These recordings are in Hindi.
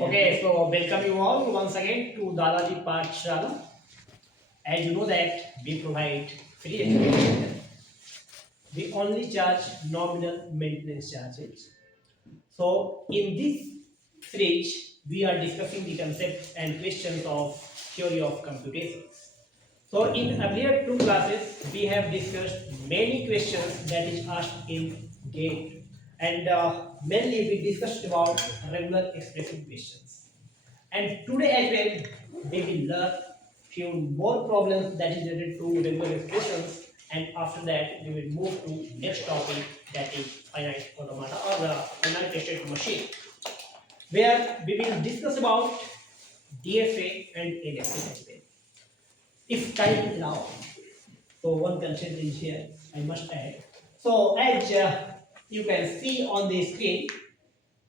Okay, so welcome you all once again to Dadaji Pathshala. As you know that we provide free education. We only charge nominal maintenance charges. So in this stage, we are discussing the concepts and questions of theory of computations. So in earlier two classes, we have discussed many questions that is asked in GATE, and mainly we discussed about regular expression questions. And today as well, we will learn few more problems that is related to regular expressions, and after that we will move to next topic, that is finite automata or the finite state machine, where we will discuss about DFA and LFA as well. If time allows. So one concept is here, I must add. So as you can see on the screen,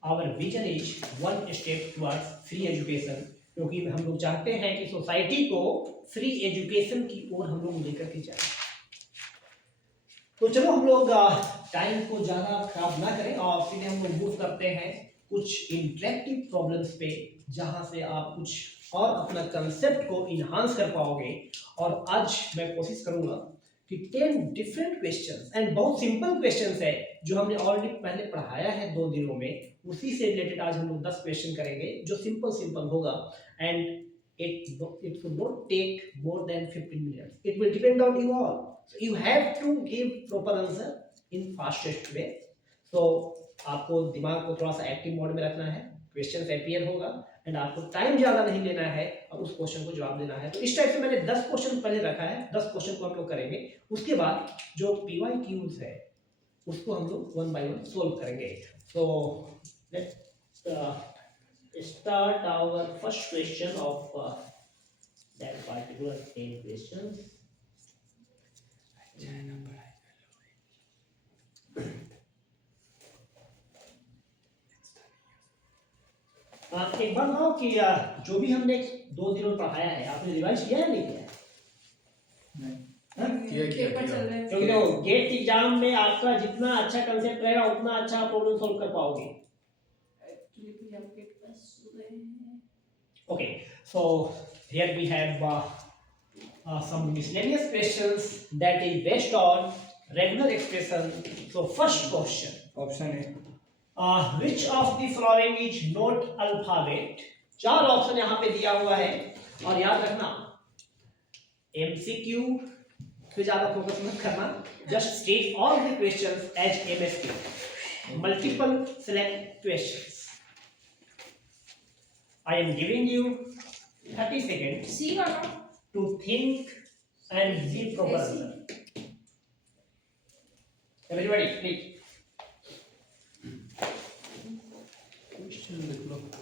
our vision is one step towards free education, क्योंकि हम लोग चाहते हैं कि सोसाइटी को फ्री एजुकेशन की ओर हम लोग लेकर के जाए। तो चलो हम लोग टाइम को ज़्यादा खराब ना करें और सीधे हम लोग मूव करते हैं कुछ इंटरेक्टिव प्रॉब्लम्स पे, जहां से आप कुछ और अपना कंसेप्ट को इन्हांस कर पाओगे। और आज मैं कोशिश करूंगा कि 10 डिफरेंट क्वेश्चंस, एंड बहुत सिंपल क्वेश्चंस है जो हमने ऑलरेडी पहले पढ़ाया है 2 दिनों में, उसी से रिलेटेड आज हम लोग 10 क्वेश्चन करेंगे जो सिंपल होगा। And it should not take more than 15 minutes. It will depend on you all. So you have to give proper answer in fastest way. So आपको दिमाग को थोड़ा सा एक्टिव मोड में रखना है, क्वेश्चन अपीयर होगा एंड आपको टाइम ज्यादा नहीं लेना है और उस क्वेश्चन को जवाब देना है। तो इस टाइप से मैंने 10 क्वेश्चन पहले रखा है, 10 क्वेश्चन को हम लोग करेंगे। उसके बाद जो PYQs है उसको हम लोग 1 by 1 सोल्व करेंगे। So let's start our first question of that particular 10 questions. एक बार बताओ कि जो भी हमने 2 दिनों पढ़ाया है आपने रिवाइज किया है नहीं किया? क्योंकि देखो गेट एग्जाम में आपका जितना अच्छा कंसेप्ट रहेगा उतना अच्छा प्रॉब्लम सॉल्व कर पाओगे। Okay, so here we have some miscellaneous questions that is based on regular expression. So first question, option A, which of the following is not alphabet? 4 option यहाँ पे दिया हुआ है और याद रखना MCQ पे ज्यादा फोकस मत करना, just state all the questions as MSQ, multiple select questions. I am giving you 30 seconds to think and give proper answer. Everybody, please.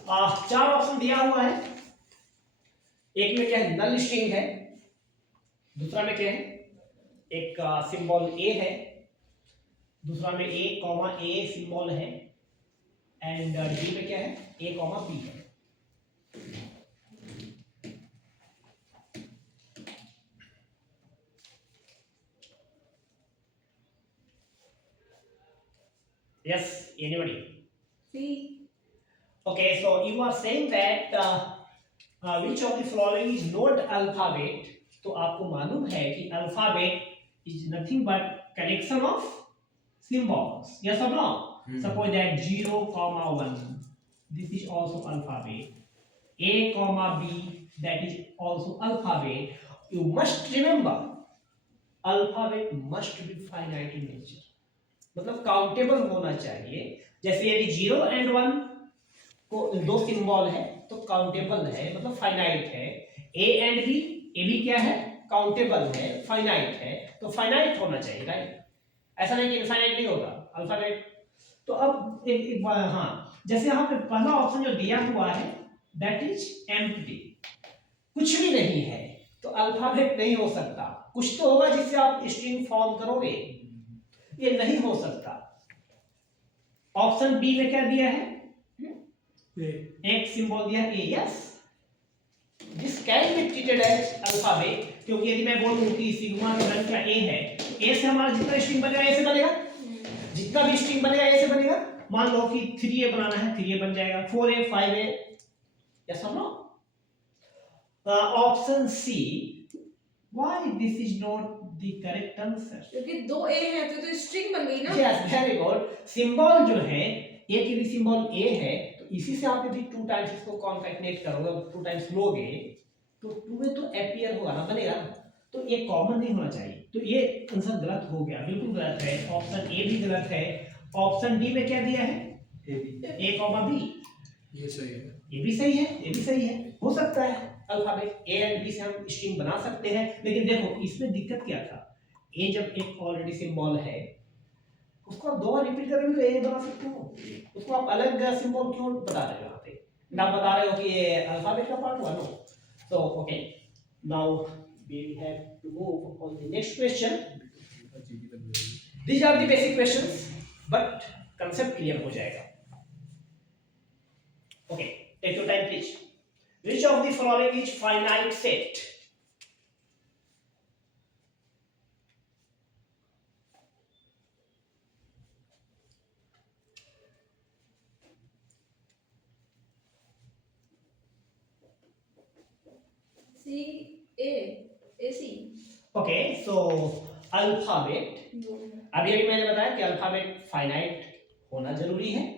4 option दिया हुआ है। एक में क्या है, नल स्ट्रिंग है, दूसरा में क्या है, एक सिंबल ए है, दूसरा में ए कॉमा ए सिंबल है, एंड डी में क्या है, ए कॉमा बी है। Yes, anybody? C. Okay, so you are saying that which of the following is not alphabet? तो आपको मालूम है कि alphabet is nothing but collection of symbols. Yes or no? Suppose that 0, 1. This is also alphabet. A, B, that is also alphabet. You must remember, alphabet must be finite in nature. मतलब काउंटेबल होना चाहिए। जैसे यदि 0 and 1 को 2 सिंबल है तो काउंटेबल है, मतलब फाइनाइट है। A and B, ए भी क्या है, काउंटेबल है, फाइनाइट है, तो फाइनाइट होना चाहिए, राइट? ऐसा नहीं कि इनफाइनाइट नहीं होगा अल्फाबेट। तो अब एक हाँ, जैसे यहाँ पे पहला ऑप्शन जो दिया हुआ है दैट इज एम्प्टी, कुछ भी नहीं है, तो अल्फाबेट नहीं हो सकता। कुछ तो होगा जिससे आप स्ट्रिंग फॉर्म करोगे, ये नहीं हो सकता। ऑप्शन बी में क्या दिया है, एक सिंबल दिया A. Yes, this can be treated as alphabet, क्योंकि यदि मैं बोलूं कि सिग्मा का रंग क्या ए है, ए से हमारा जितना स्ट्रिंग बनेगा ए से बनेगा, जितना भी स्ट्रिंग बनेगा ए से बनेगा। मान लो कि 3a बनाना है, 3a बन जाएगा, 4a, 5a, Yes or no? Option C. Why this is not the correct answer? क्योंकि दो ए है तो स्ट्रिंग बन गई ना। Yes, very good. सिंबल जो है ए के लिए सिंबल ए है, तो इसी से आप यदि 2 टाइम्स इसको कॉन्कैटिनेट करोगे, 2 टाइम्स लोगे तो 2 में तो अपीयर होगा ना, बनेगा। तो ये कॉमन नहीं होना चाहिए, तो ये आंसर गलत हो गया, बिल्कुल गलत है। ऑप्शन ए भी गलत है। ऑप्शन डी में क्या दिया है? ए कॉमा बी। ये सही है, ये भी सही है, ये भी सही है। हो सकता है अल्फाबेट ए एंड बी से हम स्ट्रिंग बना सकते हैं, लेकिन देखो इसमें दिक्कत क्या था, ए जब एक ऑलरेडी सिंबल है उसको आप दो बार रिपीट करोगे तो ए बना सकते हो, उसको आप अलग सिंबल क्यों बता रहे हो? यहाँ पे ना बता रहे हो कि ये अल्फाबेट का पार्ट हुआ। No, so okay, now we have to move on the next question. These are the basic questions, but concept clear हो जाएगा। Okay, take your time please. Which of the following is finite set? C A A C. Okay, so alphabet, अभी अभी मैंने बताया कि अल्फाबेट फाइनाइट होना जरूरी है।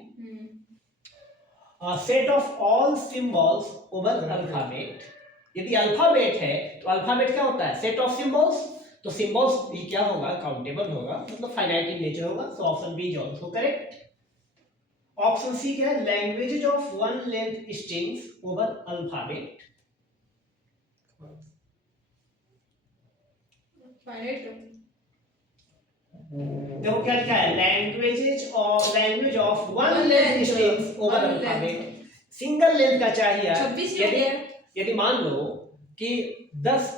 Set of all symbols over alphabet, यदि अल्फाबेट है तो अल्फाबेट क्या होता है? Set of symbols. तो सिंबल्स भी क्या होगा? काउंटेबल होगा, मतलब फाइनाइट इन नेचर होगा। So option B is also correct. Option C क्या है? Languages of one length strings over alphabet. Finite देखो क्या लिखा है? Language of one length strings over alphabet. Single length का चाहिए। 26 हो गया। यदि मान लो कि 10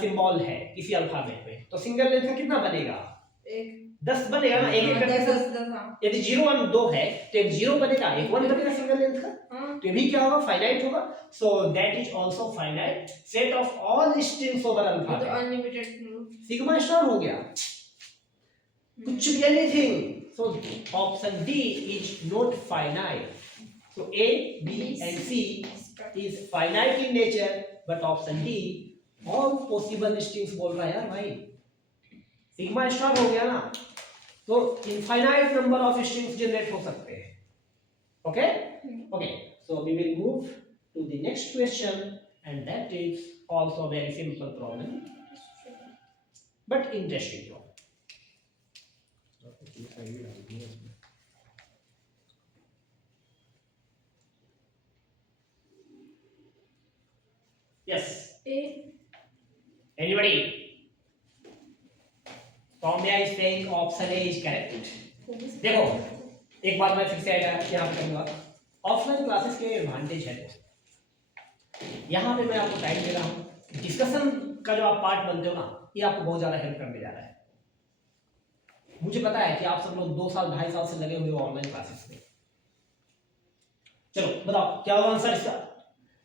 सिंबल है किसी अल्फाबेट में, तो सिंगल लेंथ का कितना बनेगा? एक 10 बनेगा ना, एक एक करके। 10 यदि 0 1 2 है तो एक 0 बनेगा, एक 1 बनेगा सिंगल लेंथ का। तो ये भी क्या होगा? फाइनाइट होगा। So that is also finite set of all strings over तो अल्फाबेट। अनलिमिटेड सिग्मा स्टार हो गया, कुछ भी, anything. So option D is not finite. So A, B and C is finite in nature, but option D all possible strings बोल रहा है यार भाई। सिग्मा स्टार हो गया ना, तो infinite number of strings generate हो सकते हैं। Okay okay, so we will move to the next question and that is also very simple problem but interesting problem. Yes. A Anybody? Soumya is saying option A is correct. देखो, एक बात मैं फिर से यहाँ पे कहूँगा, ऑफलाइन क्लासेस के एडवांटेज है। यहाँ पे मैं आपको टाइम दे रहा हूँ, डिस्कशन का जो आप पार्ट बनते हो ना, ये आपको बहुत ज़्यादा हेल्प करने जा रहा है। मुझे पता है कि आप सब लोग 2 साल 2.5 साल से लगे हुए हो ऑनलाइन क्लासेस में। चलो बताओ क्या होगा आंसर इसका?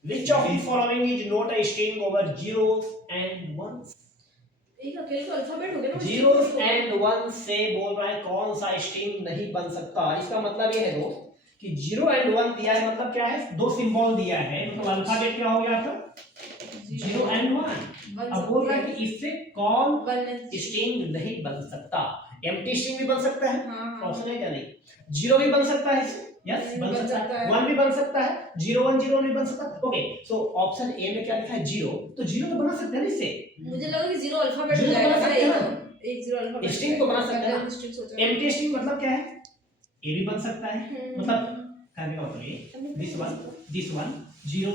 Which of the following is not a string over zeros and ones? एक अकेले तो अल्फाबेट हो गया ना। Zeros and ones से बोल रहा है कौन सा स्ट्रिंग नहीं बन सकता। इसका मतलब ये है दोस्त कि 0 and 1 दिया है, मतलब क्या है? 2 सिंबल दिया है, मतलब अल्फाबेट क्या हो गया आपका? 0 and 1। अब बोल रहा है कि इससे कौन स्ट्रिंग नहीं बन सकता। एम्प्टी स्ट्रिंग भी बन सकता है, ऑप्शन है क्या? नहीं। 0 भी बन सकता है, यस बन सकता है। 1 भी बन सकता है, 0 1 0 नहीं बन सकता। ओके, सो ऑप्शन ए में क्या लिखा है? 0। तो 0 तो बना सकते हैं ना इससे। मुझे लगा कि 0 अल्फाबेट हो बना जाएगा सकते हैं ना, एक 0 अल्फाबेट स्ट्रिंग तो बना सकते हैं ना। एम्प्टी स्ट्रिंग मतलब क्या है? ए भी बन सकता है, मतलब करने का मतलब ये दिस वन 0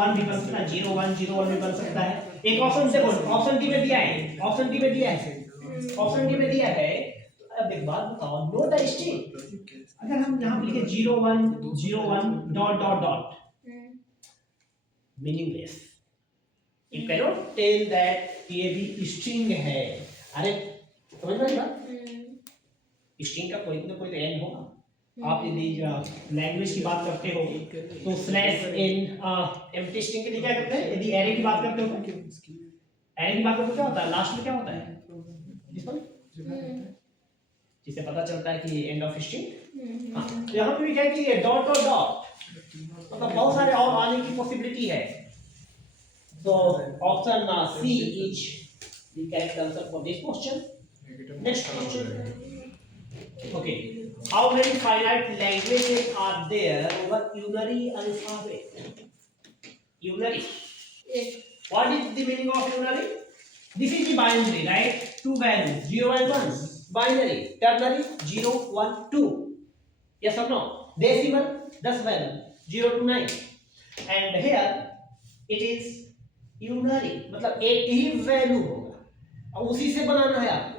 1 भी बन सकता है, 0 1 0 1 भी बन सकता है। एक ऑप्शन देखो, ऑप्शन डी में दिया है, ऑप्शन डी में दिया है, ऑप्शन डी में दिया है। अब एक बात बताओ, नोट अ स्ट्रिंग, अगर हम यहाँ पे लिखे 0 1 0 1 dot dot dot, meaningless. You cannot tell that ये भी स्ट्रिंग है। अरे समझ में आई बात? स्ट्रिंग का कोई ना कोई तो एंड होगा। आप यदि लैंग्वेज की बात करते हो तो स्लैश एन एम्प्टी स्ट्रिंग के लिए क्या करते हैं? यदि एरे की बात करते हो, एरे की बात करते हो क्या होता है? लास्ट में क्या होता है? जिससे पता चलता है कि एंड ऑफ स्ट्रिंग। हाँ, तो यहाँ पे भी क्या है कि डॉट और डॉट, मतलब बहुत सारे और आने की पॉसिबिलिटी है। तो option C is the correct answer for this question. Next question, okay, how many finite languages are there over unary alphabet? Unary, what is the meaning of unary? This is the binary, right? Two values, 0 and 1. Binary, ternary, 0, 1, 2. Yes or no? Decimal, 10 value, 0 to 9. And here it is unary, मतलब एक ही वैल्यू होगा और उसी से बनाना है आपको।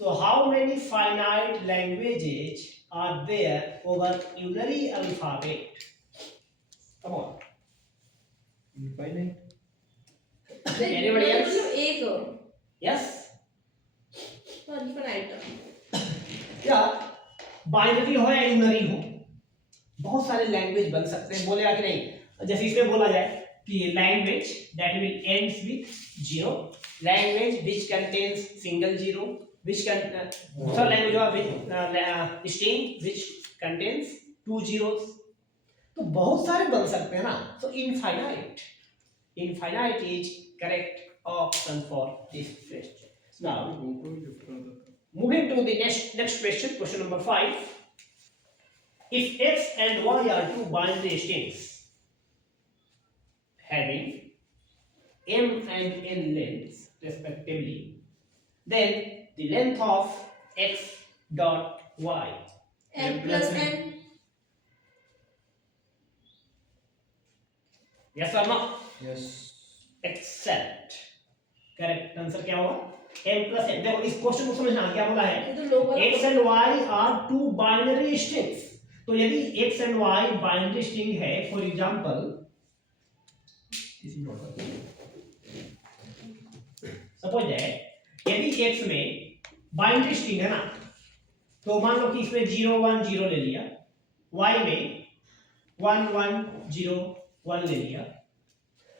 So how many finite languages are there over unary alphabet? Come on. Infinite. Anybody else? एक Yes. इनफाइनाइट। या बाइनरी हो या यूनरी हो, बहुत सारे लैंग्वेज बन सकते हैं। बोलेगा कि नहीं, जैसे इसमें बोला जाए कि language that will ends with zero, language which contains single zero, which दूसरा लैंग्वेज हुआ with string which contains two zeros. तो बहुत सारे बन सकते हैं ना। So infinite, infinite is correct option for this question. Now, moving to the next question, question number 5. If x and y are two binary strings having m and n lengths respectively, then the length of x dot y. m plus n। Yes or no? Yes. Excellent. Correct answer क्या होगा? m plus n। देखो इस क्वेश्चन को समझना क्या बोला है, ये तो लोग x and y are two binary strings। तो यदि x and y binary string है, फॉर एग्जांपल सपोज दैट यदि x में बाइनरी स्ट्रिंग है ना, तो मान लो कि इसमें 0 1 0 ले लिया, y में 1 1 0 1 ले लिया,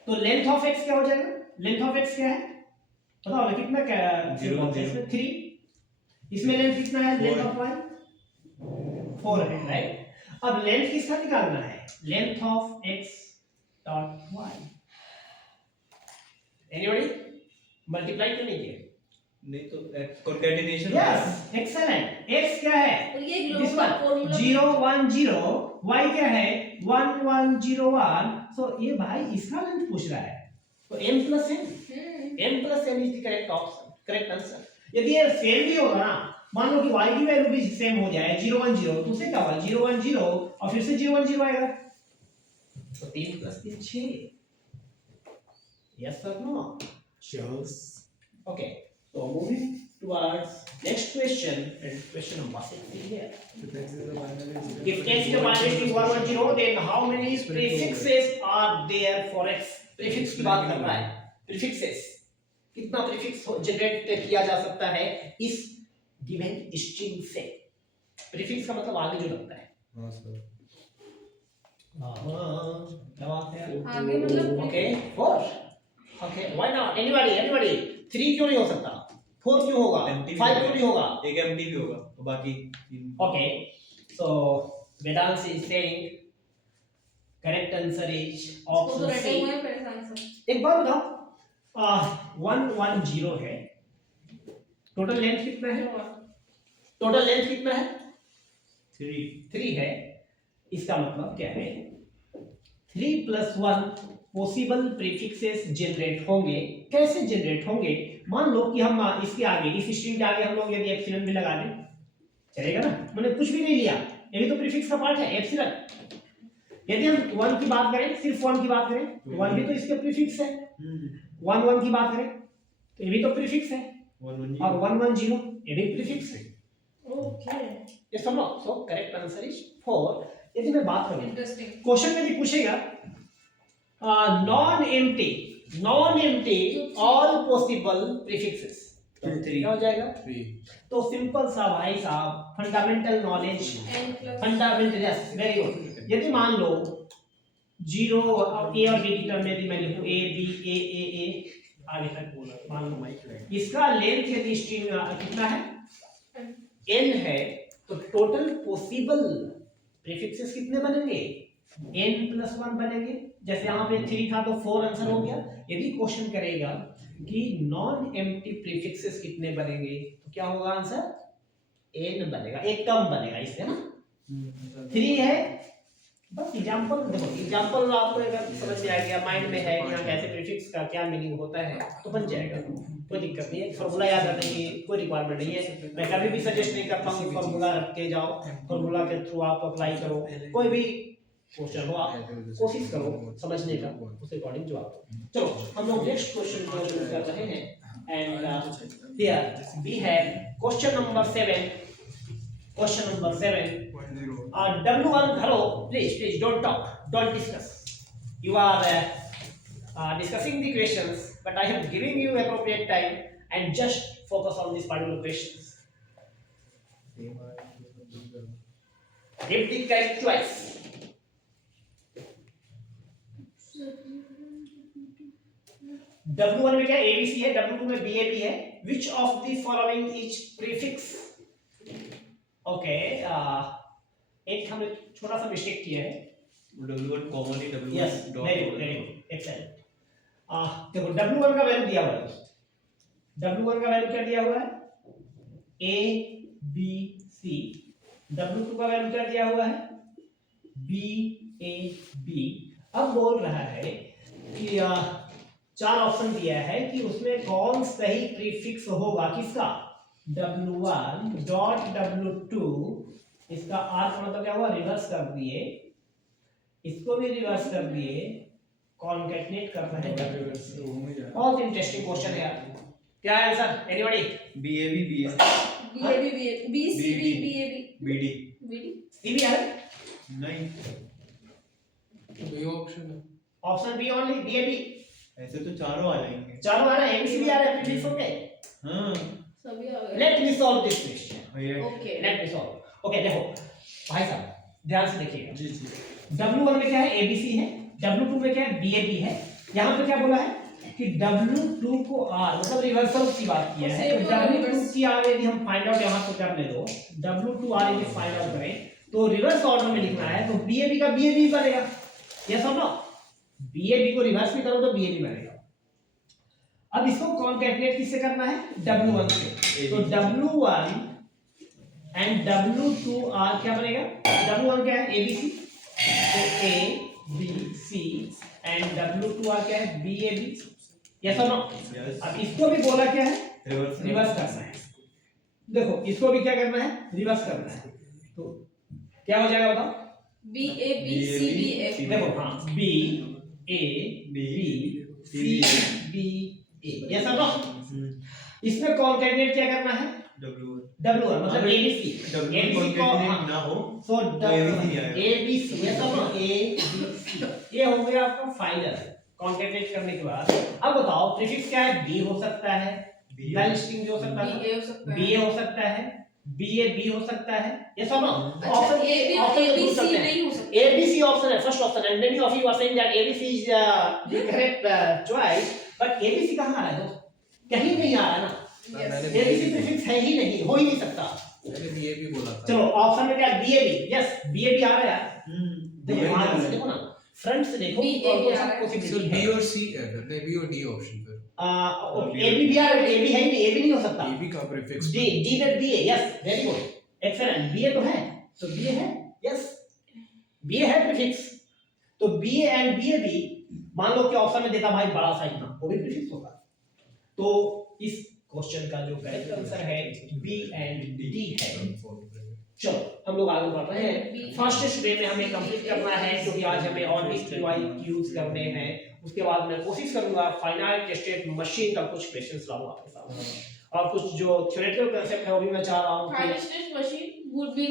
तो लेंथ ऑफ x क्या हो जाएगा? लेंथ ऑफ x क्या है बताओ ना, कितना क्या 0 इसमें 3, इसमें लेंथ कितना है? लेंथ ऑफ y 4 है, राइट? अब लेंथ किसका निकालना है? Length of x dot y। Anybody multiply क्यों नहीं किया? नहीं तो concatenation। Yes, excellent. x क्या है? और ये this global one formula 0 1 0, y क्या है? 1 1 0 1। सो ये भाई इसका लेंथ पूछ रहा है, तो m plus n, m plus n is the correct option, correct answer. यदि ये सेम भी होगा ना, मान लो कि y की वैल्यू भी सेम हो जाए 0 1 0, तो उससे क्या होगा? 0 1 0 और फिर से 0 1 0 आएगा, तो 3 plus 3 6। यस और no? Yes. Okay, so moving towards next question, and question number 6 is here. If x is a binary, If x is a binary string 1 1 0, then how many prefixes are there for x? prefix की बात कर रहा है, prefixes कितना prefix जनरेट किया जा सकता है इस given string से? prefix का मतलब आगे जो लगता है। हाँ सर। क्या बात है? आगे मतलब okay 4, okay why not? Anybody 3 क्यों नहीं हो सकता? 4 क्यों होगा? 5 क्यों नहीं होगा? एक empty भी होगा तो बाकी Okay, so Vedant is saying correct answer is उसको तो option रटे C। हुए हैं पहले आंसर। एक बार बताओ, 1 1 0 है, टोटल लेंथ कितना है? टोटल लेंथ कितना है? 3 है। इसका मतलब क्या है? 3 plus 1 पॉसिबल प्रीफिक्सेस जनरेट होंगे। कैसे जनरेट होंगे? मान लो कि हम इसके आगे, इस स्ट्रिंग के आगे हम लोग यदि एप्सिलॉन भी लगा दें, चलेगा ना? मैंने कुछ भी नहीं लिया, ये भी तो प्रीफिक्स का पार्ट है, एप्सिलॉन। यदि हम 1 की बात करें, सिर्फ 1 की बात करें, 1 भी तो इसके प्रीफिक्स है। 1 1 की बात करें तो ये भी तो प्रीफिक्स है, और 1 1 0 ये भी प्रीफिक्स है। ओके, ये समझो। So correct answer is 4। यदि मैं बात करूं, इंटरेस्टिंग। क्वेश्चन में भी पूछेगा non empty all possible prefixes, तो 3 क्या हो जाएगा? 3। तो सिंपल सा भाई साहब, fundamental knowledge, n plus fundamental, yes very good. यदि मान लो 0 और a और b की टर्म में यदि मैं लिखूं a b a आगे तक बोला, मान लो इसका लेंथ यदि स्ट्रिंग कितना है? n है, तो टोटल पॉसिबल प्रीफिक्सेस कितने बनेंगे? n+1 बनेंगे। जैसे यहाँ पे 3 था तो 4 आंसर हो गया। यदि क्वेश्चन करेगा कि नॉन एम्प्टी प्रीफिक्सेस कितने बनेंगे तो क्या होगा आंसर n बनेगा, एक कम बनेगा इससे ना। 3 है, बस एग्जांपल देखो, एग्जांपल आपको अगर समझ में आ गया, माइंड में है कि यहाँ कैसे प्रीफिक्स का क्या मीनिंग होता है तो बन जाएगा, कोई दिक्कत नहीं है। फार्मूला याद रखने की कोई रिक्वायरमेंट नहीं है। मैं कभी भी सजेस्ट नहीं करता हूँ फार्मूला रख के जाओ, फार्मूला के थ्रू आप अप्लाई करो। कोई भी क्वेश्चन हो आप कोशिश करो समझने का, उस अकॉर्डिंग जवाब दो। चलो हम लोग नेक्स्ट क्वेश्चन को शुरू कर रहे हैं। And here we have question number 7। Question number 7, W1 Dharo, please don't talk, don't discuss. You are discussing the questions, but I have given you appropriate time and just focus on these particular questions. Give the correct choice. W1 में क्या ABC है, W2 में BAB है. Which of the following is prefix? Okay. एक हमने छोटा सा मिस्टेक किया है। W1 कॉमन ही W1 yes, very good, excellent. देखो W1 का वैल्यू दिया हुआ है। W1 का वैल्यू क्या दिया हुआ है? A B C। W2 का वैल्यू क्या दिया हुआ है? B A B। अब बोल रहा है कि 4 ऑप्शन दिया है कि उसमें कौन सही प्रीफिक्स होगा, किसका? W1 dot W2। इसका R का मतलब क्या हुआ? रिवर्स कर दिए, इसको भी रिवर्स कर दिए, कॉन्कैटिनेट करना है W1 से। बहुत इंटरेस्टिंग क्वेश्चन है यार। क्या है answer? Anybody? BAB BCB BD C भी है? नहीं, ये ऑप्शन है। Option B only, BAB। ऐसे तो चारों आ जाएंगे। चारों आ रहा है, ABC भी आ रहा है, प्रीफिक्स हो गए। हाँ सभी आ गए। Let me solve this question. ये okay let me solve. Okay देखो भाई साहब ध्यान से देखिएगा। जी जी W1 में क्या है? ABC है। W2 में क्या है? BAB है। यहाँ पे क्या बोला है कि W2 को R मतलब रिवर्सल की बात किया है। तो W2 की R यदि हम फाइंड आउट यहाँ पे करने दो, W2 R यदि फाइंड आउट करें तो रिवर्स ऑर्डर में लिखना है, तो BAB का BAB बनेगा। यस और नो? BAB को रिवर्स भी करो तो BAB बनेगा। अब इसको कॉन्कैटिनेट किससे करना है? W1 से। तो W1 एंड W2 R क्या बनेगा? W1 क्या है? ABC, तो A B C and W2 R क्या है? BAB। यस और नो? अब इसको भी बोला क्या है? रिवर्स करना है। देखो इसको भी क्या करना है? रिवर्स करना है। तो क्या हो जाएगा बताओ? BABCBF। देखो हाँ, B A B C B A। Yes और नो? इसमें कॉन्कैटिनेट क्या करना है? W1 मतलब ABC। ABC को ना हो सो ABC आएगा। ABC ये सब ABC ये हो गया आपका फाइनल कॉन्कैटिनेट करने के बाद। अब बताओ प्रीफिक्स क्या है? B हो सकता है, वेल स्ट्रिंग भी हो सकता है, BA हो सकता है। BA हो सकता है, BAB हो सकता है। ये सब अच्छा, ऑप्शन AB और ABC नहीं हो सकता। ABC ऑप्शन है first option, and many of you are saying that ABC is the correct choice, but ABC कहां आ रहा है? कहीं नहीं आ रहा है ना। ABC प्रीफिक्स है ही नहीं, हो ही नहीं सकता। मैंने BAB बोला था। चलो ऑप्शन में क्या? BAB। यस BAB आ रहा है यार। देखो BAB वहां से देखो ना, फ्रंट से देखो कि कौन कौन सा सर पॉसिबिलिटी B है। और C नहीं B और D ऑप्शन पर। AB भी आ रहा है, AB है ही नहीं, AB नहीं हो सकता। AB का prefix D with BA, yes very good, excellent. BA तो है, तो BA है, यस BA है प्रीफिक्स। तो BA एंड BAB मान लो कि ऑप्शन में देता भाई बड़ा सा इतना, वो भी प्रीफिक्स होगा। तो इस क्वेश्चन का जो करेक्ट आंसर है B एंड D है। चलो हम लोग आगे बढ़ रहे हैं। फर्स्ट डे में हमें कंप्लीट करना है क्योंकि आज हमें और भी QIQs करने हैं। उसके बाद मैं कोशिश करूंगा फाइनाइट टेस्टेड मशीन का कुछ क्वेश्चंस लाऊं आपके सामने, और कुछ जो थ्योरेटिकल कांसेप्ट है वो भी मैं चाह रहा हूं फाइनल स्टेज मशीन पूरे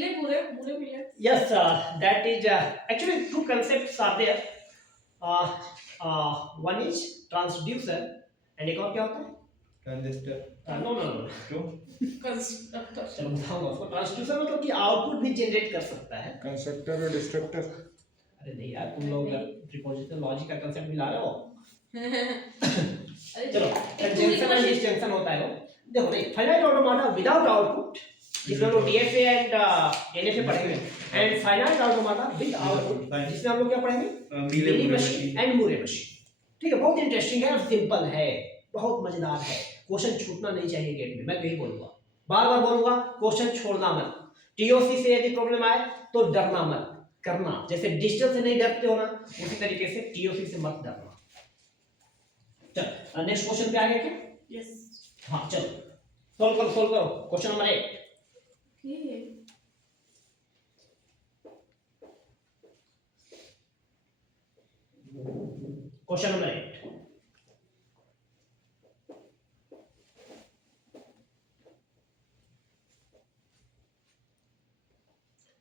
मिले। yes that is actually two concepts are there. One is transducer and एक और क्या होता है? ट्रांजिस्टर no क्यों? कंस्ट्रक्टर। चलो बताऊंगा उसको। ट्रांसड्यूसर मतलब कि आउटपुट भी जनरेट कर सकता है। कंस्ट्रक्टर और डिस्ट्रक्टर। अरे नहीं यार, तुम लोग प्रीपोजिशनल लॉजिक का कांसेप्ट भी ला रहे हो। चलो कंजंक्शन एंड डिसजंक्शन होता है वो। देखो नहीं, फाइनाइट ऑटोमाटा विदाउट आउटपुट, जिसमें लोग DFA एंड NFA पढ़े हुए हैं, एंड फाइनाइट ऑटोमाटा विद आउटपुट, जिसमें हम लोग क्या पढ़ेंगे, Mealy machine and Moore machine. ठीक है, बहुत इंटरेस्टिंग है और सिंपल है, बहुत मजेदार है। क्वेश्चन छूटना नहीं चाहिए गेट में, मैं यही बोलूंगा, बार बार बोलूंगा, क्वेश्चन छोड़ना मत। टीओसी से यदि प्रॉब्लम आए तो डरना मत, करना जैसे डिजिटल से नहीं डरते हो ना, उसी तरीके से टीओसी से मत डरना। चल नेक्स्ट क्वेश्चन पे आ गया क्या? यस। हाँ चलो सोल्व करो क्वेश्चन नंबर 8। क्वेश्चन नंबर 8,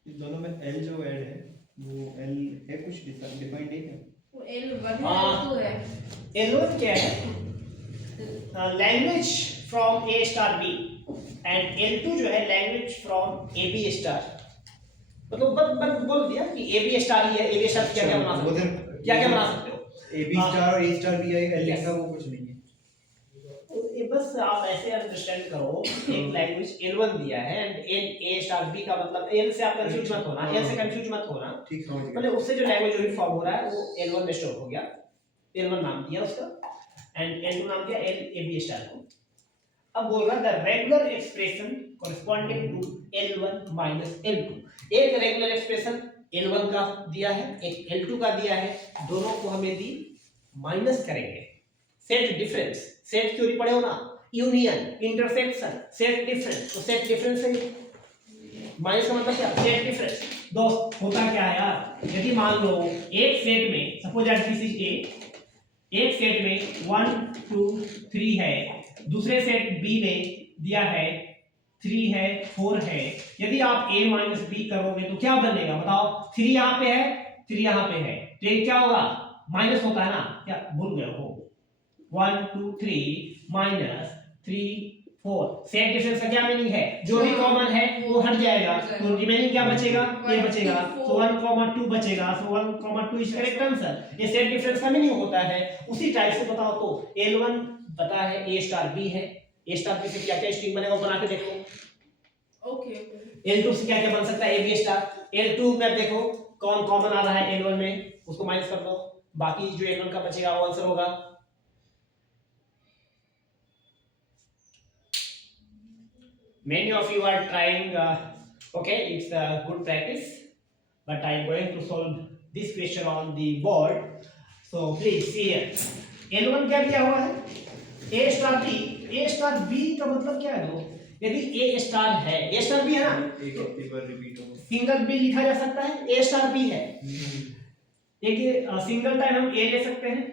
दोनों में एल जो ऐड है वो एल है, कुछ डिफाइंड है क्या? वो L1 है, हाँ। L2 है। L1 क्या है? Language from A star B, and L2 जो है language from A B star. मतलब बस बोल दिया कि ए बी स्टार ही है, ए बी स्टार क्या क्या बना सकते हो, क्या क्या बना सकते हो, ए बी स्टार और ए स्टार बी आई एल का वो कुछ नहीं है। ये बस आप ऐसे अंडरस्टैंड करो, एक लैंग्वेज L1 दिया है एंड ए स्टार बी का मतलब L से आप कंफ्यूज मत होना, L से कंफ्यूज मत होना, ठीक समझ गया। मतलब उससे जो लैंग्वेज वही फॉर्म हो रहा है वो L1 में स्टोर हो गया, L1 नाम दिया उसका एंड L2 नाम दिया L ए बी स्टार को। अब बोल रहा the regular expression corresponding to L1 minus L2, एक रेगुलर एक्सप्रेशन L1 का दिया है, एक L2 का दिया है, दोनों को हमें दी माइनस करेंगे। सेट डिफरेंस, सेट थ्योरी पढ़े हो ना, यूनियन, इंटरसेक्शन, सेट डिफरेंस, तो सेट डिफरेंस से माइनस का मतलब क्या, सेट डिफरेंस। दोस्त होता क्या है यार, यदि मान लो एक सेट में suppose that this is a, एक सेट में 1 2 3 है, दूसरे सेट बी में दिया है 3 है 4 है, यदि आप a माइनस बी करोगे तो क्या बनेगा बताओ, 3 यहाँ पे है 3 यहाँ पे है, तो ये क्या होगा, माइनस होता है ना, क्या भूल गए हो, 1 2 3 माइनस 3 4, सेट डिफरेंस का क्या मीनिंग है, जो भी कॉमन है वो हट जाएगा, तो रिमेनिंग क्या बचेगा, ये बचेगा, तो 1 2 बचेगा, सो 1 2 इज करेक्ट आंसर। ये सेट डिफरेंस का मीनिंग होता है। उसी टाइप से बताओ तो L1 पता है A स्टार B है, A स्टार B से क्या क्या स्ट्रिंग बनेगा बना के देखो। ओके। L2 से क्या क्या बन सकता है, A B स्टार, L2 में देखो कौन कॉमन आ रहा है L1 में, उसको माइनस कर दो, बाकी जो L1 का बचेगा वो आंसर होगा। Many of you are trying, okay, it's a good practice, but I am going to solve this question on the board, so please see here। L1 क्या दिया हुआ है, A star B, A star B का मतलब क्या है दोस्त, यदि A स्टार है, A स्टार B है ना, एक बार रिपीट हो, सिंगल B लिखा जा सकता है, A स्टार B है, एक सिंगल टाइम हम A ले सकते हैं।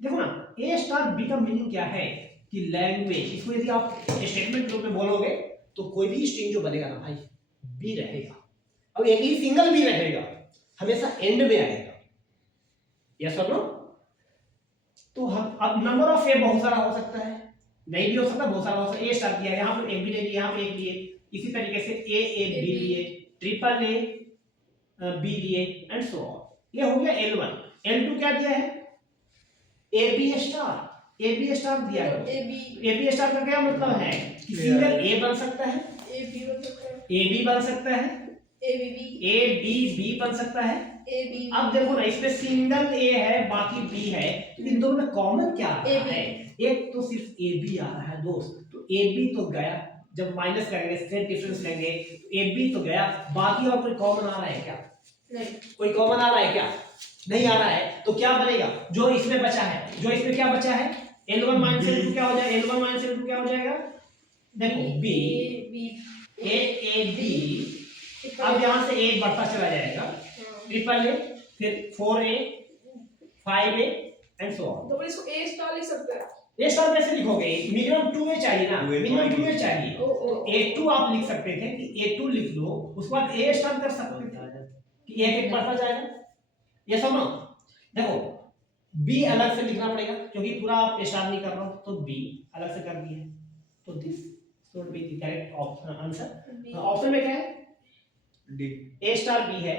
देखो ना, A स्टार B का मीनिंग क्या है कि लैंग्वेज, इसको यदि आप स्टेटमेंट रूप में बोलोगे तो कोई भी स्ट्रिंग जो बनेगा ना भाई बी रहेगा, अब एक ही सिंगल बी रहेगा, हमेशा एंड में आएगा, यस और नो। तो हम अब नंबर ऑफ ए बहुत सारा हो सकता है, नहीं भी हो सकता, बहुत सारा हो सकता है। ए स्टार दिया, यहाँ पर एक भी ले लिया, यहाँ पे एक लिए, इसी तरीके से ए बी लिए, ट्रिपल ए बी लिए एंड सो ऑन। ये हो गया L1। L2 क्या दिया है, A B star, A B star दिया है, ए बी स्टार का क्या मतलब है कि सिंगल ए बन सकता है, ए बी बन सकता है, ए बी बन सकता है, ए बी बी बन सकता है। A B. अब देखो ना, इसमें सिंगल ए है बाकी बी है, तो इन दोनों में कॉमन क्या आ रहा है, एक तो सिर्फ ए बी आ रहा है दोस्त, तो ए बी तो गया, जब माइनस करेंगे सेट डिफरेंस लेंगे ए बी तो गया, बाकी और कोई कॉमन आ रहा है क्या, नहीं, कोई कॉमन आ रहा है क्या, नहीं आ रहा है, तो क्या बनेगा, जो इसमें बचा है, जो इसमें क्या बचा है, L1 माइनस L2 क्या हो जाएगा, L1 माइनस L2 क्या हो जाएगा, देखो B A B, अब यहाँ से एक बढ़ता चला जाएगा, ट्रिपल ए, फिर 4A 5A and so on. तो इसको ए स्टार लिख सकते हैं, ए स्टार कैसे लिखोगे, मिनिमम 2A चाहिए ना, मिनिमम 2A चाहिए, ओ A2 आप लिख सकते थे कि A2 लिख लो, उसके बाद A स्टार कर सकते थे कि एक एक बढ़ता जाएगा, ये समझो। देखो B अलग से लिखना पड़ेगा क्योंकि पूरा आप स्टार नहीं कर रहे हो, तो B अलग से कर दिया, तो this should be the correct answer. Option में क्या है, डी, A स्टार B है,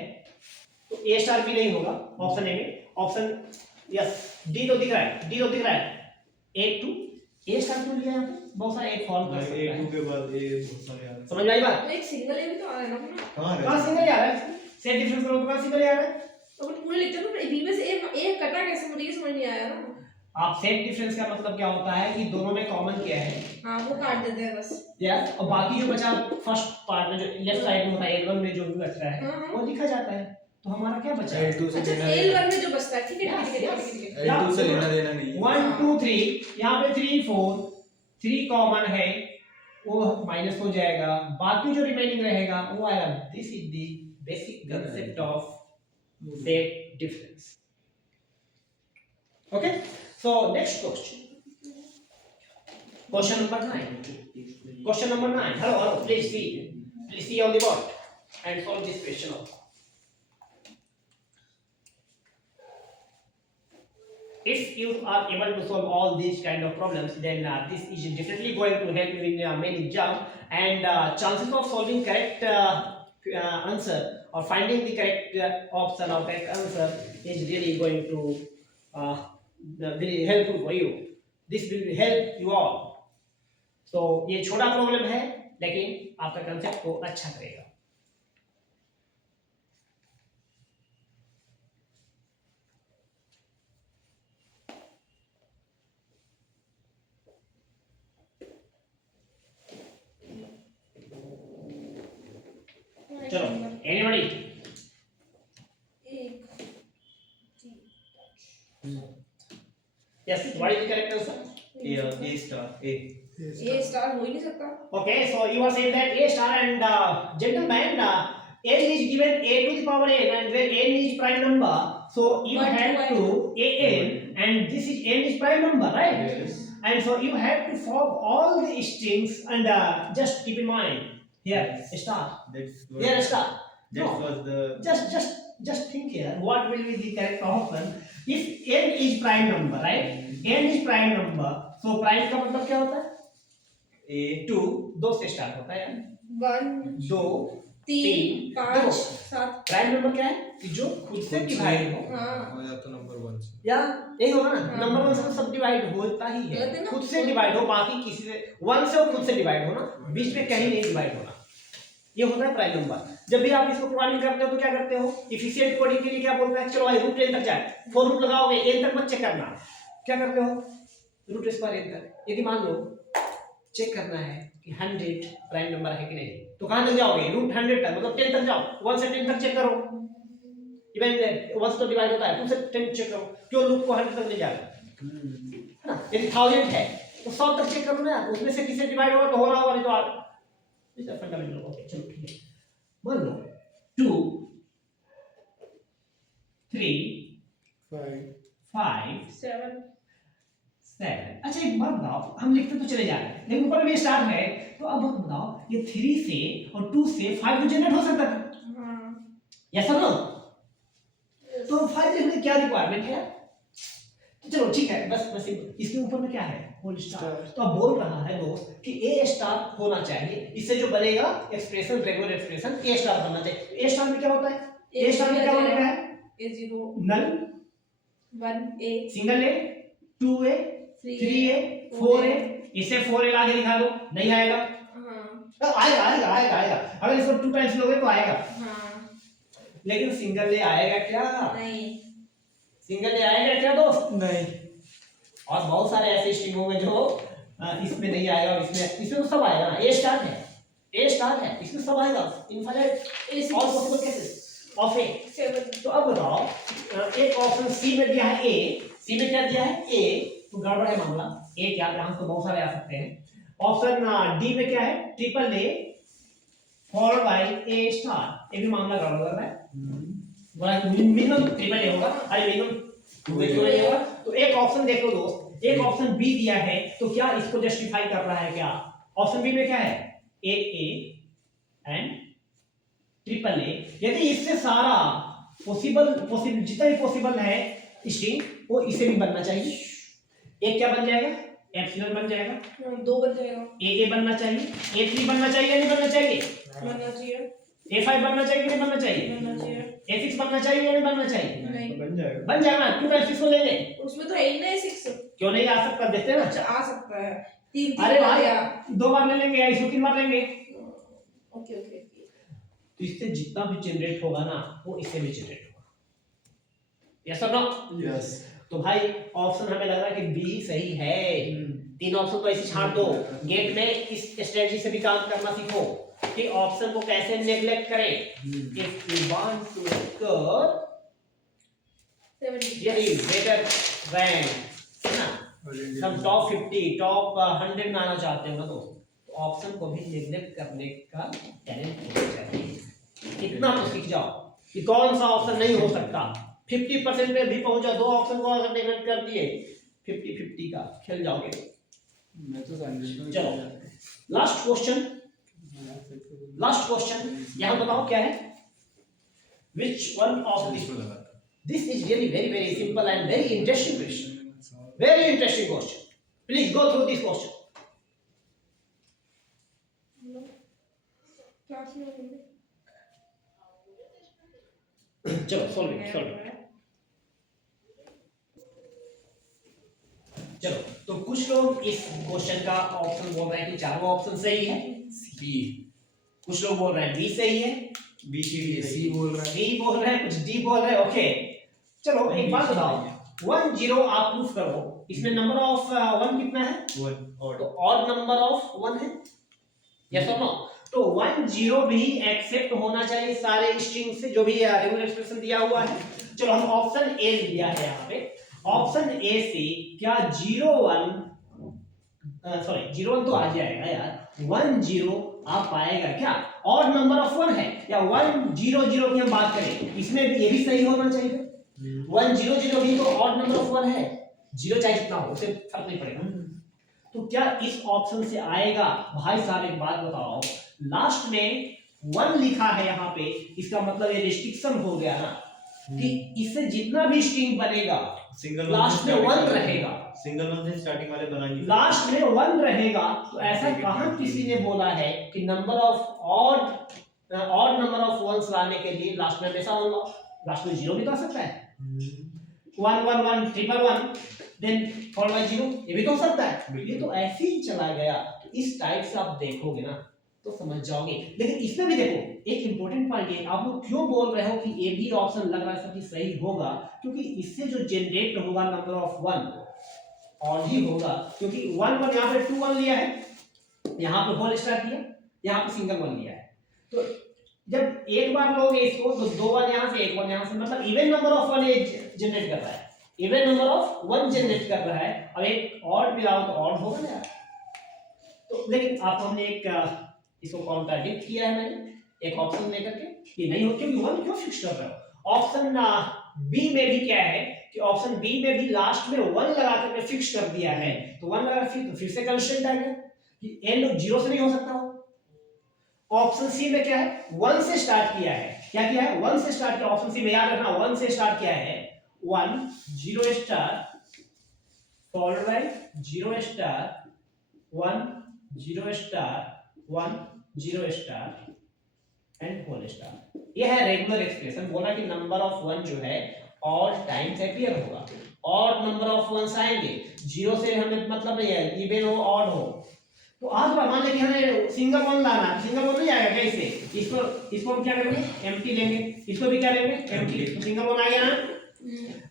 तो A स्टार B नहीं होगा ऑप्शन ए में, ऑप्शन यस डी तो दिख रहा है, डी तो दिख रहा है, A2 A स्टार क्यों लिया यहाँ पे, बहुत सारे एक फॉर्म कर सकता A2 है। के बाद A बहुत सारे आ रहे हैं। समझ में आई बात? तो एक सिंगल ए भी तो आ रहा है ना अपना। कहाँ रहे? कहाँ सिंगल आ रहा है? सेट डिफरेंस करो तो कहाँ सिंगल आ रहा है? तो अपन पूरे लिखते हैं ना, बी में से ए कटा कैसे, मुझे ये समझ नहीं आया ना। आप सेट डिफरेंस का मतलब क्या होता है कि दोनों में कॉमन क्या है हाँ वो काट देते हैं बस। यार, और बाकी जो बचा फर्स्ट पार्ट में जो लेफ्ट साइड में होता है L1 में जो भी बचता है हाँ, हाँ। वो लिखा जाता है। तो हमारा क्या बचा है? L2 से अच्छा लेना एल देना वन में जो बचता है, ठीक है ठीक है ठीक है। L2 से लेना देना नहीं है। 1 2 3 यहाँ पे 3 4 3 कॉमन है, वो माइनस हो जाएगा, बाकी जो रिमेनिंग रहेगा वो आएगा। This is the basic concept of set difference. Okay, so next question, question number 9. Question number 9. Hello, please see on the board and solve this question also. If you are able to solve all these kind of problems, then this is definitely going to help you in main exam, and chances of solving correct answer or finding the correct option or correct answer is really going to very helpful for you. This will help you all. तो ये छोटा प्रॉब्लम है लेकिन आपका कंसेप्ट को अच्छा करेगा। चलो, anybody? Yes, what is the correct answer? A star A. A star हो ही नहीं सकता। Okay, so you are saying that A star, and gentlemen, n is given a to the power n, and where n is prime number, so you One have to to an, and this is n is prime number, right? Yes. And so you have to form all the strings, and just keep in mind here star, That's here what. star. That No, was the. just think here. What will be the correct option if n is prime number, right? n is prime number, so prime का मतलब क्या होता है? A 2 2 से स्टार्ट होता है यार। 1 2 3 5 देखो, 7। प्राइम नंबर क्या है कि जो खुद से डिवाइड हो, हाँ हो या तो नंबर 1 से। या यही होगा ना, हाँ। नंबर 1 से तो सब डिवाइड होता ही गलत है है, ना? खुद से डिवाइड हो, बाकी किसी से 1 से और खुद से डिवाइड हो ना, बीच में कहीं नहीं डिवाइड होना, ये होता है प्राइम नंबर। जब भी आप इसको प्रोग्रामिंग करते हो तो क्या करते हो, इफिशिएंट कोडिंग के लिए क्या बोलते हैं, चलो भाई रूट n तक जाए, फॉर रूट लगाओगे n तक मत चेक करना, क्या करते हो, रूट स्क्वायर n तक। यदि मान लो चेक करना है कि 100 प्राइम नंबर है कि नहीं, तो कहां तक जाओगे, रूट 100 तक, मतलब 10 तक जाओ, 1 से 10 तक चेक करो, इवन 1 से तो डिवाइड होता है, 2 से 10 चेक करो, क्यों लूप को 100 तक ले जाओगे, है ना। यदि 1000 है तो 100 तक चेक करो ना, उसमें से किससे डिवाइड होगा तो हो रहा होगा, नहीं तो आप इतना फंडामेंटल। ओके चलो ठीक है, मान लो 2 3 5 7। 7। अच्छा एक बात बताओ, हम लिखते तो चले जा रहे हैं लेकिन ऊपर में स्टार है, तो अब बताओ ये 3 से और 2 से 5 तो जनरेट हो सकता है, हाँ यस और नो? तो 5 लिखने की क्या रिक्वायरमेंट है? तो चलो ठीक है, बस इसके ऊपर में क्या है, होल स्टार। तो अब बोल रहा है दोस्त कि ए स्टार होना चाहिए, इससे जो बनेगा expression, regular expression a star बनना चाहिए। ए स्टार में क्या होता है, ए स्टार में क्या बनेगा है, A0 नल 1A सिंगल ए 2A 3A 4A, इसे 4A आगे दिखा दो, नहीं आएगा, हाँ आएगा आएगा आएगा आएगा, अगर इसको 2 टाइम्स लोगे तो आएगा, हाँ लेकिन सिंगल ए आएगा क्या, नहीं सिंगल ए आएगा क्या दोस्त? नहीं। और बहुत सारे ऐसे स्ट्रिंग होंगे जो इसमें नहीं आएगा, और इसमें तो सब आएगा ना, ए स्टार है, ए स्टार है, इसमें सब आएगा, infinite all possible cases of A. 7। तो अब बताओ एक ऑप्शन सी में दिया है ए, सी में क्या दिया है ए, तो गड़बड़ है मामला, ए क्या, यहाँ तो बहुत सारे आ सकते हैं। ऑप्शन डी में क्या है, triple A followed by A star, ये भी मामला गड़बड़ कर रहा है, बोला मिनिमम ट्रिपल ए होगा, अरे मिनिमम 2 क्यों नहीं होगा? तो एक ऑप्शन देख लो दोस्त, एक ऑप्शन बी दिया है, तो क्या इसको जस्टिफाई कर रहा है क्या? ऑप्शन बी में क्या है, ए एंड ट्रिपल ए, यदि इससे सारा पॉसिबल जितना भी पॉसिबल है स्ट्रिंग वो इसे भी बनना चाहिए, एक क्या बन जाएगा, एप्सिलॉन बन जाएगा, 2 बन जाएगा, ए बनना चाहिए, ए3 बनना चाहिए या नहीं बनना चाहिए, बनना चाहिए, ए5 बनना चाहिए कि नहीं बनना चाहिए, बनना चाहिए, ए6 बनना चाहिए या नहीं बनना चाहिए, नहीं बन जाएगा। बन जाएगा, 2 टाइम्स 6 को ले ले, उसमें तो है ही नहीं 6। क्यों नहीं आ सकता, देखते हैं ना। अच्छा आ सकता है, तीन तीन अरे बार भाई या 2 बार ले लेंगे या इसको 3 बार लेंगे। ओके ओके तो इससे जितना भी जनरेट होगा ना वो इससे भी जनरेट होगा। यस और नो? यस। तो भाई ऑप्शन हमें लग रहा है कि बी ही सही है। 3 ऑप्शन तो ऐसे छाड़ दो। गेट में इस स्ट्रेटजी से भी काम करना सीखो कि ऑप्शन को कैसे नेग्लेक्ट करें। If you want to score 70 really better rank ना, हम टॉप 50 टॉप 100 में आना चाहते हो ना तो ऑप्शन को भी नेग्लेक्ट करने का टैलेंट होना चाहिए। इतना तो सीख जाओ कि कौन सा ऑप्शन नहीं हो सकता। 50% में भी पहुंचा, 2 ऑप्शन को अगर नेग्लेक्ट कर दिए 50-50 का खेल जाओगे। मैं तो समझ चलो लास्ट क्वेश्चन यहाँ बताओ क्या है। Which one of these? This is really very simple and very interesting question. Very interesting question. Please go through this question. Class में होंगे चलो सॉल्व इट। चलो तो कुछ लोग इस क्वेश्चन का ऑप्शन बोल रहे हैं कि चारों ऑप्शन सही है। सी कुछ लोग बोल रहे हैं बी सही है, बी सी बोल रहा है। डी बोल रहे हैं, कुछ डी बोल रहे हैं। ओके चलो एक बात बताओ, 1 0 आप प्रूफ करो। इसमें नंबर ऑफ 1 कितना है? 1 तो और नंबर ऑफ 1 है। यस और नो? तो 1 0 भी एक्सेप्ट होना चाहिए सारे स्ट्रिंग से जो भी रेगुलर एक्सप्रेशन दिया हुआ है। चलो हम ऑप्शन ए लिया है यहाँ पे। ऑप्शन ए से क्या 0 1 तो आ जाएगा यार। 1 0 आप पाएगा क्या? और नंबर ऑफ 1 है या 1 0 0 की हम बात करें इसमें भी ये भी सही होना चाहिए। 1 0 0 भी तो और नंबर ऑफ 1 है, 0 चाहे जितना हो उससे फर्क नहीं पड़ेगा। तो क्या इस ऑप्शन से आएगा? भाई साहब एक बात बताओ, लास्ट में 1 लिखा है यहाँ पे, इसका मतलब ये रिस्ट्रिक्शन हो गया ना कि इससे जितना भी स्ट्रिंग बनेगा सिंगल लास्ट में 1 रहेगा। सिंगल वन से स्टार्टिंग वाले बनाएंगे लास्ट में 1 रहेगा। तो ऐसा कहां किसी ने बोला है कि नंबर ऑफ और नंबर ऑफ 1s लाने के लिए लास्ट में हमेशा 1 लो। लास्ट में 0 भी तो आ सकता है। 1 1 1 ट्रिपल 1 देन फॉलोड बाय 0, ये भी तो हो सकता है। ये तो ऐसे ही चला गया। तो इस टाइप से आप देखोगे ना तो समझ जाओगे। लेकिन इसमें भी देखो एक इंपॉर्टेंट पॉइंट है, आप लोग क्यों बोल रहे हो कि ए भी ऑप्शन लग रहा है सब सही होगा? क्योंकि इससे जो जनरेट होगा नंबर ऑफ 1 और ही होगा। क्योंकि 1 1 यहाँ पे 2 1 लिया है, यहाँ पे होल स्टार किया, यहाँ पे सिंगल 1 लिया है। तो जब एक बार लोगे इसको तो 2 1 यहाँ से 1 1 यहाँ से, मतलब इवन नंबर ऑफ 1 जनरेट कर रहा है। इवन नंबर ऑफ 1 जनरेट कर रहा है। अब एक ऑड मिलाओ तो ऑड होगा ना। तो लेकिन आप हमने एक इसको कॉन्ट्राडिक्ट किया है मैंने एक ऑप्शन लेकर के कि नहीं हो, क्योंकि 1 क्यों फिक्स कर रहे हो? ऑप्शन बी में भी क्या है कि ऑप्शन बी में भी लास्ट में 1 लगा करके फिक्स कर दिया है। तो 1 लगा फिर से कंस्ट्रेंट आ गया कि एंड 0 से नहीं हो सकता हो। ऑप्शन सी में क्या है? 1 से स्टार्ट किया है। क्या किया है? 1 से स्टार्ट किया। ऑप्शन सी में याद रखना 1 से स्टार्ट किया है। 1 0 star followed by 0 star 1 0 star 1 0 star and whole star. यह है रेगुलर एक्सप्रेशन। बोला कि नंबर ऑफ 1 जो है ऑल टाइम्स अपीयर होगा। और नंबर ऑफ 1s आएंगे। 0 से हमें मतलब नहीं है, इवन हो ऑड हो। तो आज मान लें कि हमें सिंगल 1 लाना है, सिंगल 1 नहीं आएगा कैसे? इसको हम क्या करेंगे? एम्प्टी लेंगे। इसको भी क्या लेंगे? एम्प्टी। तो सिंगल 1 आ गया ना।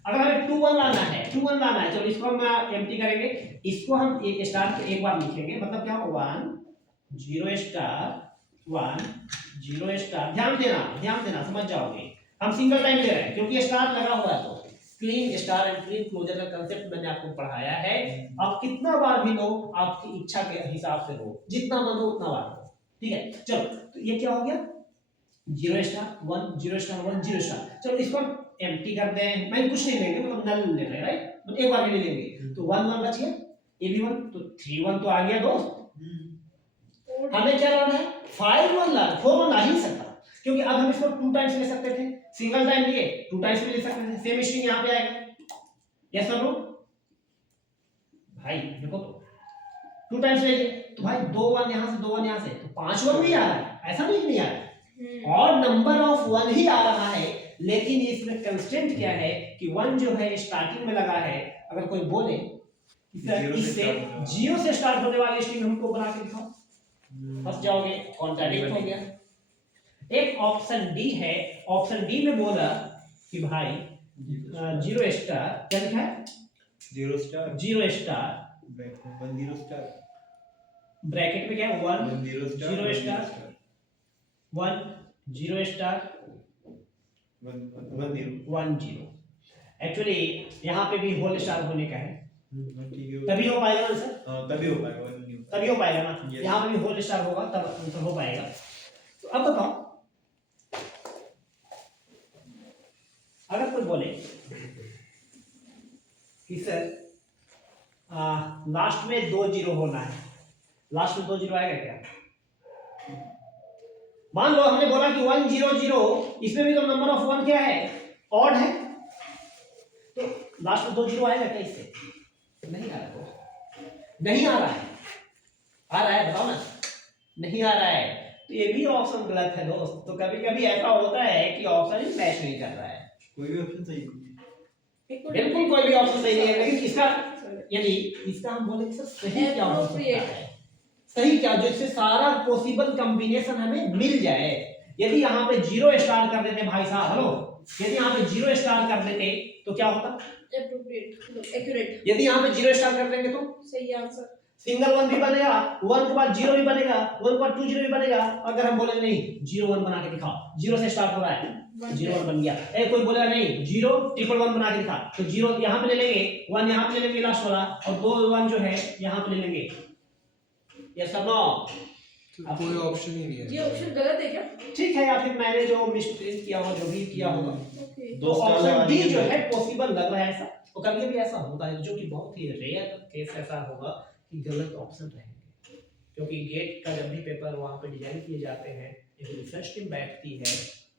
अगर हमें 2 1 लाना है, 2 1 लाना है, चलो इसको हम एम्प्टी करेंगे। इसको हम एक स्टार एक बार लिखेंगे, मतलब क्या होगा? 1 0 स्टार 1 0 स्टार। ध्यान देना समझ जाओगे। हम सिंगल टाइम ले रहे हैं क्योंकि स्टार लगा हुआ है। तो Kleene star and Kleene closure का कांसेप्ट मैंने आपको पढ़ाया है। आप कितना बार भी लो, आपकी इच्छा के हिसाब से लो, जितना मन हो उतना बार लो। ठीक है चलो, तो ये क्या हो गया? 0 स्टार 1 0 स्टार 1 0 स्टार। चलो इसको हम एम्प्टी कर दें। मैं कुछ नहीं लेंगे, मतलब नल ले रहे हैं, राइट? मतलब एक बार में ले लेंगे। तो 1 1 बच गया, ये भी 1, तो 3 1 तो आ गया दोस्त। हमें क्या लाना है? 5 1 लाना। 4 1 ला ही नहीं सकता क्योंकि अब हम इसको 2 टाइम्स ले सकते थे। सिंगल टाइम लिए 2 टाइम्स भी ले सकते थे। सेम स्ट्रिंग यहाँ पे आएगा। यस और नो? भाई देखो तो 2 टाइम्स ले लिए तो भाई 2 1 यहाँ से 2 1 यहाँ से, तो 5 1 भी आ रहा है। ऐसा नहीं आ रहा है। और नंबर ऑफ 1 ही आ रहा है। लेकिन इसमें कंस्ट्रेंट क्या है कि 1 जो है स्टार्टिंग में लगा है। अगर कोई बोले इससे जीरो से स्टार्ट होने वाली स्ट्रिंग हमको बना के दिखाओ। फंस जाओगे, कॉन्ट्राडिक्ट हो गया। एक ऑप्शन डी है, ऑप्शन डी में बोला कि भाई जीरो स्टार, क्या लिखा है? Zero star zero star, 1 0 star bracket में क्या है? 1 0 स्टार 0 स्टार 1 0 स्टार 1 0 1 0। एक्चुअली यहाँ पे भी होल स्टार होने का है, ठीक है। तभी हो पाएगा ना सर, हाँ तभी हो पाएगा, 1 नहीं तभी हो पाएगा ना। Yes. यहाँ पे भी होल स्टार होगा तब आंसर हो पाएगा। तो अब बताओ, अगर कोई बोले कि सर लास्ट में 2 0 होना है, लास्ट में 2 0 आएगा क्या? मान लो हमने बोला कि 1 0 0, इसमें भी तो नंबर ऑफ 1 क्या है? ऑड है, तो लास्ट में 2 0 आएगा क्या इससे? नहीं आ रहा है, नहीं आ रहा है, आ रहा है बताओ ना, नहीं आ रहा है। तो ये भी ऑप्शन गलत है दोस्त। तो कभी कभी ऐसा होता है कि ऑप्शन ही मैच नहीं कर रहा है। कोई भी ऑप्शन सही नहीं है। बिल्कुल कोई भी ऑप्शन सही नहीं है, लेकिन इसका यदि इसका हम बोले सर सही क्या हो सकता है, सही क्या जिससे सारा पॉसिबल कॉम्बिनेशन हमें मिल जाए। यदि यहाँ पे 0 स्टार कर देते भाई साहब, हेलो, यदि यहाँ पे 0 स्टार कर देते तो क्या होता? Appropriate, accurate. यदि यहाँ पे 0 स्टार कर देंगे तो सही आंसर। सिंगल 1 भी बनेगा, 1 के बाद 0 भी बनेगा, 1 के बाद 2 0 भी बनेगा। अगर हम बोलेंगे नहीं 0 1 बना के दिखाओ, 0 से स्टार्ट हो रहा है, 0 1 बन गया। कोई बोलेगा नहीं 0 1 1 बना के दिखा, तो 0 यहाँ पे ले लेंगे, 1 यहाँ पे ले लेंगे लास्ट वाला, और 2 1 जो है यहाँ पे ले लेंगे। यस और नो? कोई ऑप्शन ही नहीं है। ये ऑप्शन गलत है क्या? ठीक है, या फिर मैंने जो मिस्टेक किया होगा, जो भी किया होगा, ओके। तो ऑप्शन डी जो है पॉसिबल लग रहा है ऐसा। तो कभी कभी ऐसा होता है, जो कि बहुत ही रेयर केस ऐसा होगा कि गलत ऑप्शन रहेंगे, क्योंकि गेट का जब भी पेपर वहाँ पे डिजाइन किए जाते हैं, एक रिसर्च टीम बैठती है,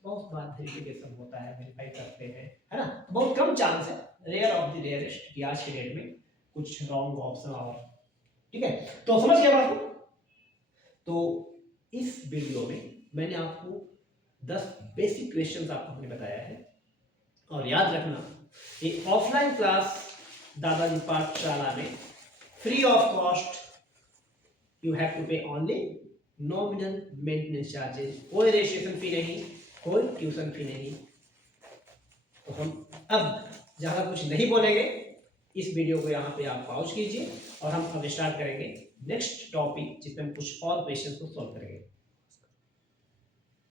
बहुत बार वेरिफिकेशन होता है, वेरीफाई करते हैं, है ना। तो बहुत कम चांस है, रेयर ऑफ द रेयरेस्ट, कि आज के डेट में कुछ रॉन्ग ऑप्शन और, ठीक है। तो समझ गया बात को? तो इस वीडियो में मैंने आपको 10 बेसिक क्वेश्चंस आपको हमने बताया है। और याद रखना, ये ऑफलाइन क्लास दादाजी पाठशाला में free of cost, you have to pay only nominal maintenance charges. कोई रजिस्ट्रेशन फी नहीं, कोई ट्यूशन फी नहीं। तो हम अब ज़्यादा कुछ नहीं बोलेंगे, इस वीडियो को यहाँ पे आप पॉज कीजिए और हम अब स्टार्ट करेंगे नेक्स्ट टॉपिक, जिसमें हम कुछ और क्वेश्चन को सॉल्व करेंगे।